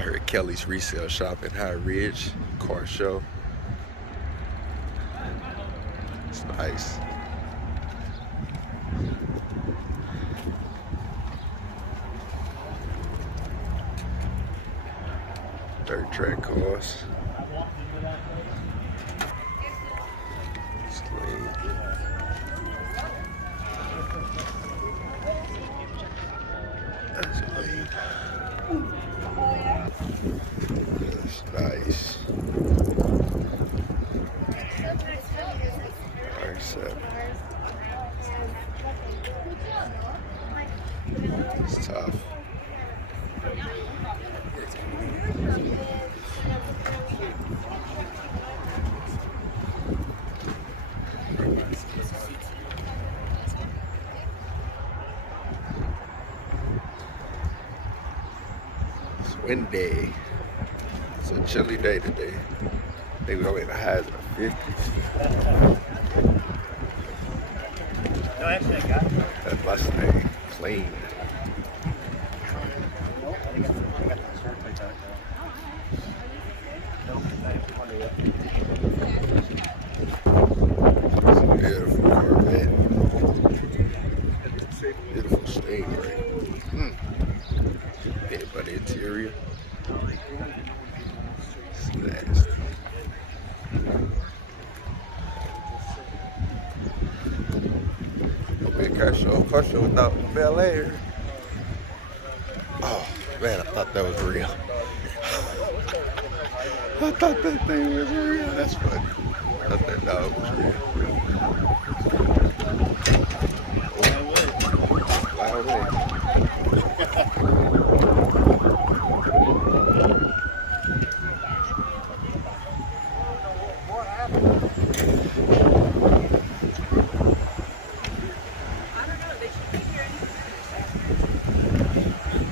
Out here at Kelly's Resale Shop in High Ridge, car show. It's nice. Dirt track cars. It's clean. That's clean. That's nice. R7. It's tough. It's windy. It's a chilly day today. I think we're gonna be in the highs of the 50s. No, actually, I got it. That Mustang, clean. It's a beautiful Corvette. Beautiful Stingray. Yeah, but the interior. It's nasty. Car show without Bel Air. Oh man, I thought that was real. I thought that thing was real. That's funny. I thought that dog was real. Fly away.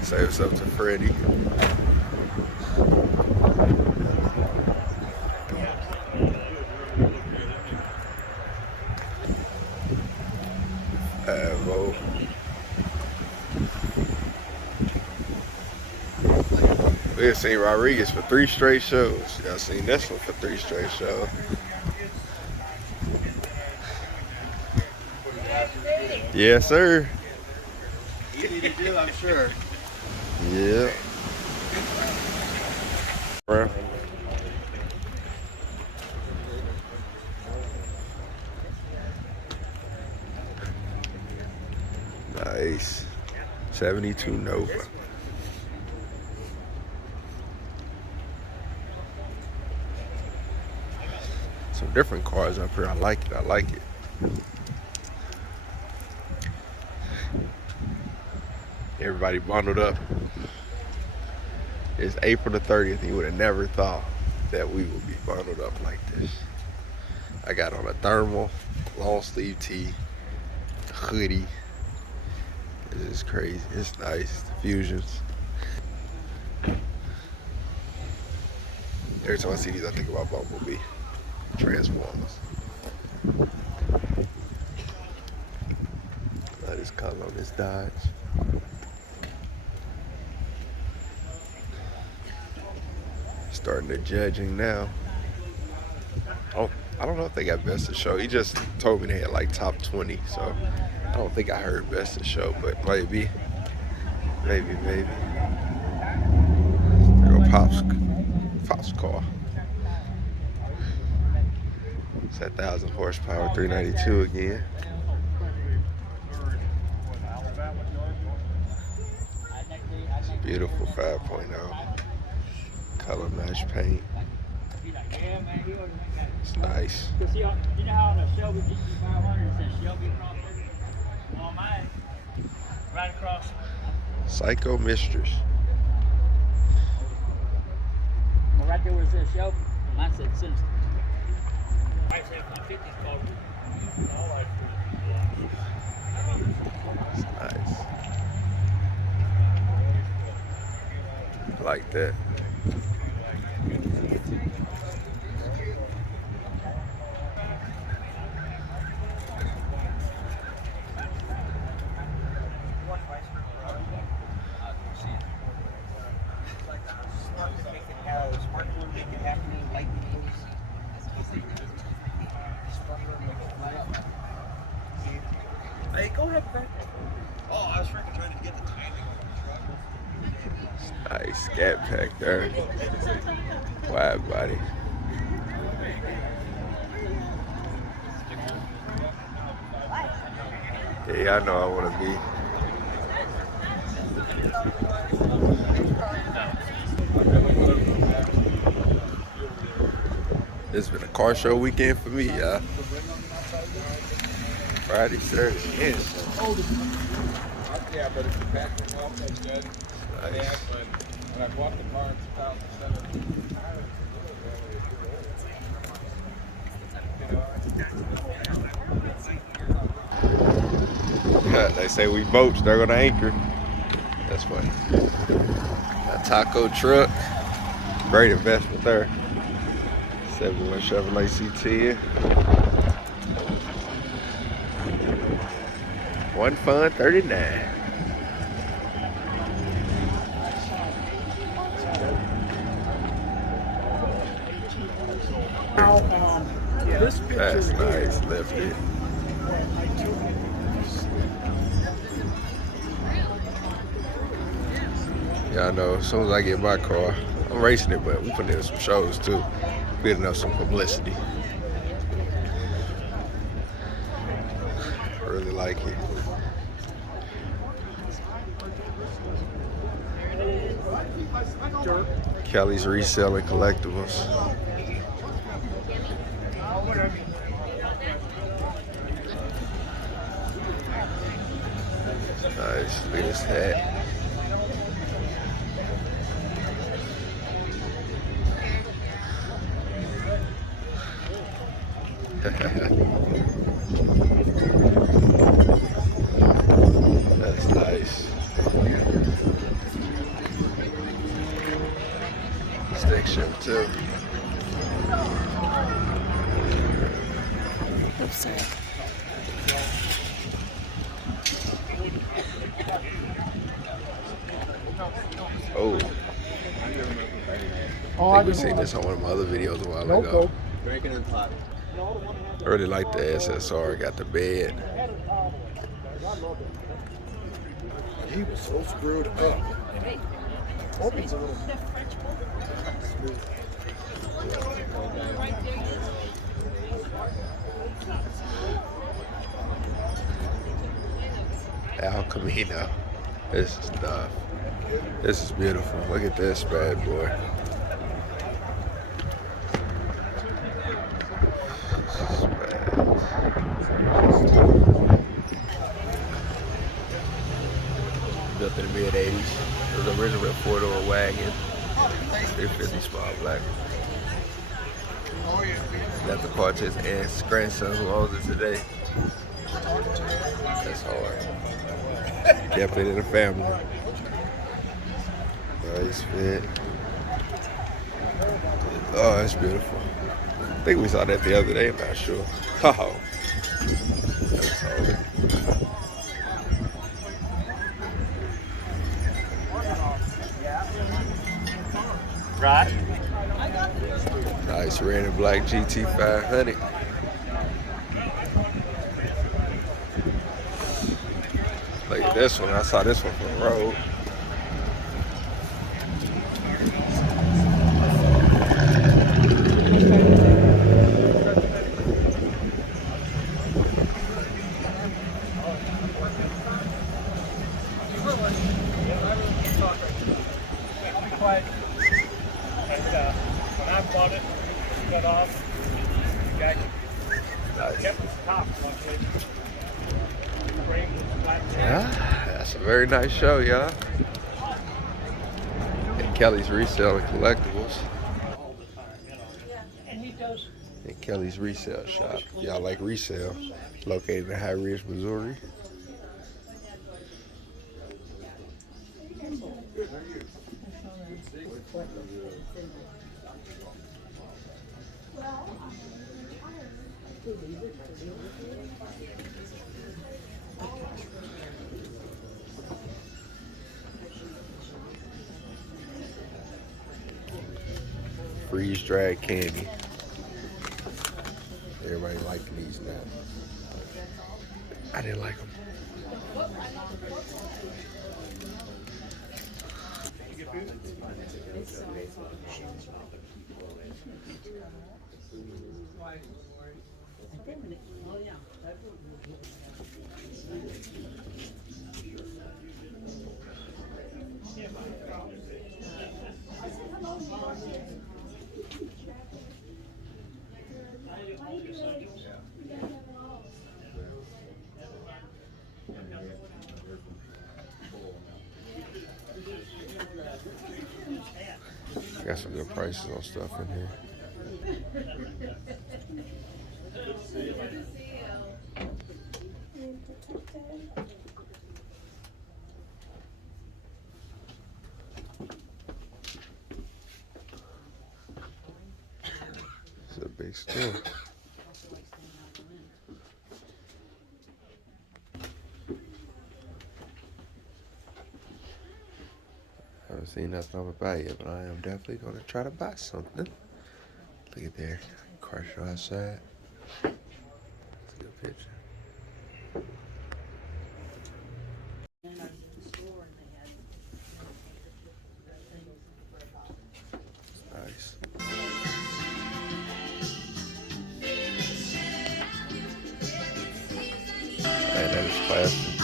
Say what's up to Freddie. Avo. We have seen Rodriguez for 3 straight shows. Y'all seen this one for 3 straight shows. Yes, sir. Easy to do, I'm sure. Yeah. Bro. Nice. 72 Nova. Some different cars up here. I like it. I like it. Everybody bundled up. It's April the 30th. You would have never thought that we would be bundled up like this. I got on a thermal, long sleeve tee, hoodie. This is crazy. It's nice. The Fusions. Every time I see these, I think about Bumblebee. Transformers. I just color on this Dodge. Starting the judging now. Oh, I don't know if they got best of show. He just told me they had like top 20, so I don't think I heard best of show, but maybe. There go Pop's car. It's that 1,000 horsepower, 392 again. It's a beautiful 5.0. Color match paint. It's nice. You know how on the Shelby GT500 it says Shelby across there? On mine, right across. Psycho Mistress. Well, right there where it says Shelby, mine said Simpson. Right, 750 is called. It's nice. I like that. Hey, go ahead, back. Oh, I was freaking trying to get the timing on the truck. Nice scat pack there. Wide body. Yeah, I know I want to be. It's been a car show weekend for me, y'all. Friday, Saturday, and Sunday. Yeah, but if you pack them well, that's good. Nice. When I bought the car in 2007, They say we boats, they're gonna anchor. That's funny. A taco truck, great investment there. 71 Chevrolet C10. One fun 39. This That's nice, lifted. Yeah, I know. As soon as I get my car, I'm racing it, but we putting in some shows too, building up some publicity. I really like it. Kelly's Resale and Collectibles. Nice, look at this hat. That's nice. Stick shift too. Oops, sorry. Oh, I think we seen this on one of my other videos a while ago. Drinking and pot. I really like the SSR. Got the bed. he was so screwed up. Open's a little Al Camino. This is stuff. This is beautiful. Look at this bad boy. This is bad. Built in the mid-80s. It was originally a four-door wagon. 350 small black. Got the part to his aunt's grandson who owns it today. That's hard. Kept it in the family. Nice fit. Oh, that's beautiful. I think we saw that the other day, I'm not sure. Oh. That's hard. Right? Nice red and black GT500. Look at this one. I saw this one from the road. When I bought it, cut off, Nice. kept the top Yeah, that's a very nice show, y'all. And Kelly's Resale and Collectibles. And Kelly's Resale Shop. Y'all like resale. Located in High Ridge, Missouri. freeze dried candy. Everybody liked these now. I didn't like them. Got some good prices on stuff in here. It's a big store. I haven't seen nothing I'm gonna buy yet, but I am definitely gonna try to buy something. Look at there, commercial outside. That's a good picture. Nice. And that is plastic.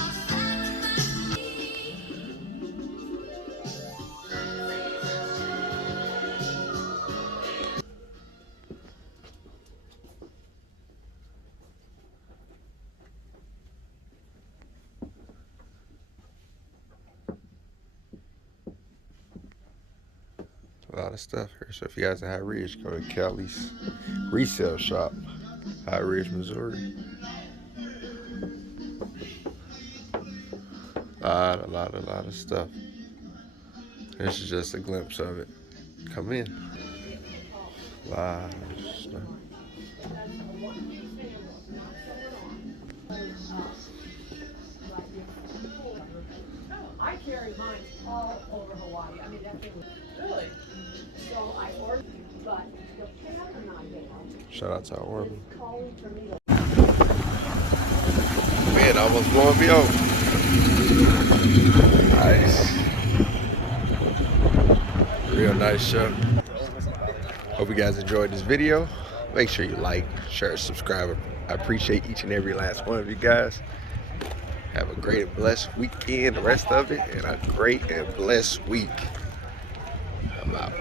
A lot of stuff here. So if you guys in High Ridge, go to Kelly's Resale Shop, High Ridge, Missouri. A lot of stuff. This is just a glimpse of it. Come in. A lot of stuff. I carry mine all over Hawaii. I mean, that thing was really. So I ordered, but the pattern I got. Shout out to our woman. Calling for me Man, almost blowing me over. Nice. Real nice show. Hope you guys enjoyed this video. Make sure you like, share, subscribe. I appreciate each and every last one of you guys. Have a great and blessed weekend, the rest of it, and a great and blessed week. I'm out.